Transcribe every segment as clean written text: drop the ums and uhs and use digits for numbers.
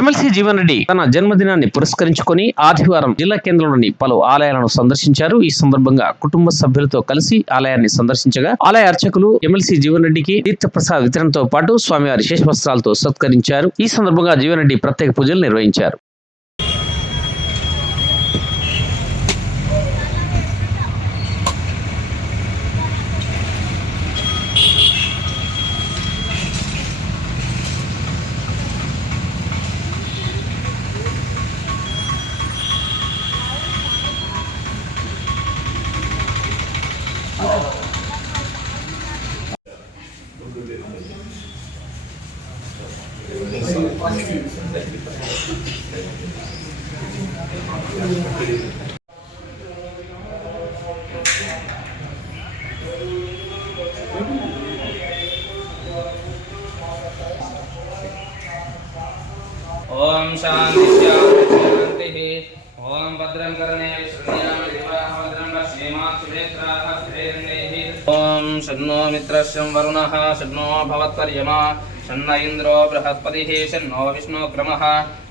MLC Jeevan Reddy తన జన్మదినాన్ని పురస్కరించుకొని ఆదివారం జిల్లా కేంద్రంలోని పలు ఆలయాలను సందర్శించారు. ఈ సందర్భంగా కుటుంబ సభ్యులతో కలిసి ఆలయాన్ని సందర్శించగా ఆలయ అర్చకులు ఎమ్మెల్సీ జీవన్ రెడ్డికి తీర్థప్రసాద్ వితరణతో పాటు స్వామివారి శేష వస్త్రాలతో సత్కరించారు. ఈ సందర్భంగా జీవన్ రెడ్డి ప్రత్యేక పూజలు నిర్వహించారు. ओम शांति शांति ओम भद्रं कर्णेभिः शृणुयाम देवाः भद्रं पश्येमाक्षुरेत्राः स्थिरैर्णैः ओम शन्नो मित्रस्य वरुणः शन्नो भवत्पर्यमा शन्न इन्द्रो बृहस्पतिः शन्नो विष्णुक्रमः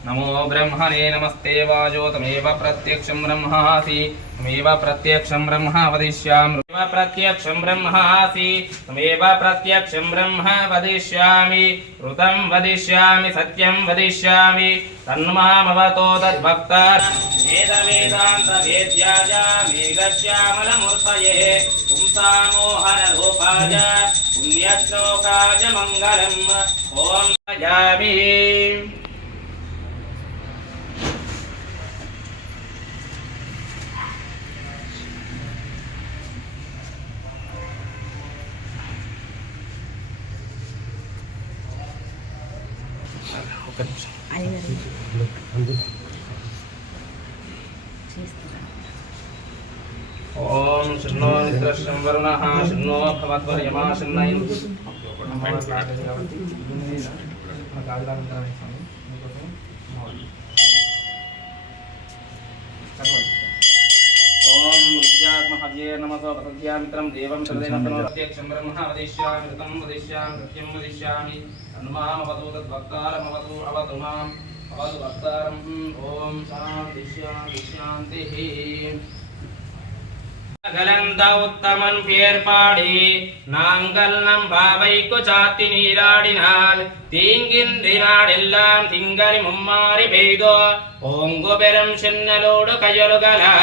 नमो ब्रह्मणे नमस्ते वाजो तमेव प्रत्यक्षं ब्रह्मासि तमेव प्रत्यक्षं ब्रह्म वदिष्यामि प्रत्यक्षं ब्रह्मासि तमेव प्रत्यक्षं ब्रह्म वदिष्यामि ऋतं वदिष्यामि सत्यं वदिष्यामि तन्मामवतो तद्भक्ता वेदान्तवेद्याय मेघश्यामलमूर्तये पुंसामोहररूपाय पुण्यश्लोकाय मङ्गलम् ॐ भजामि ओम शन्नो मित्रस्य वरुणः शन्नो भवत्पर्यमा शन्न ओम रुद्रात्महव्ये नमः पतध्यामित्रं देवं सर्वेण प्रत्यक्षं ब्रह्म वदिष्यामि ऋतं वदिष्यामि सत्यं वदिष्यामि तन्मामवतु तद्भक्तारमवतु अवतु माम् अवतु भक्तारम् ओम शान्ति शान्ति शान्तिः गलंदा उत्तमन पेर्पाड़ी नांगल नम भावैको चाति नीराडिनाल तींगिंदिनाडेल्लाम तिंगली मुम्मारी बेदो ओंगो बेरम चिन्नलोडु कयलुगला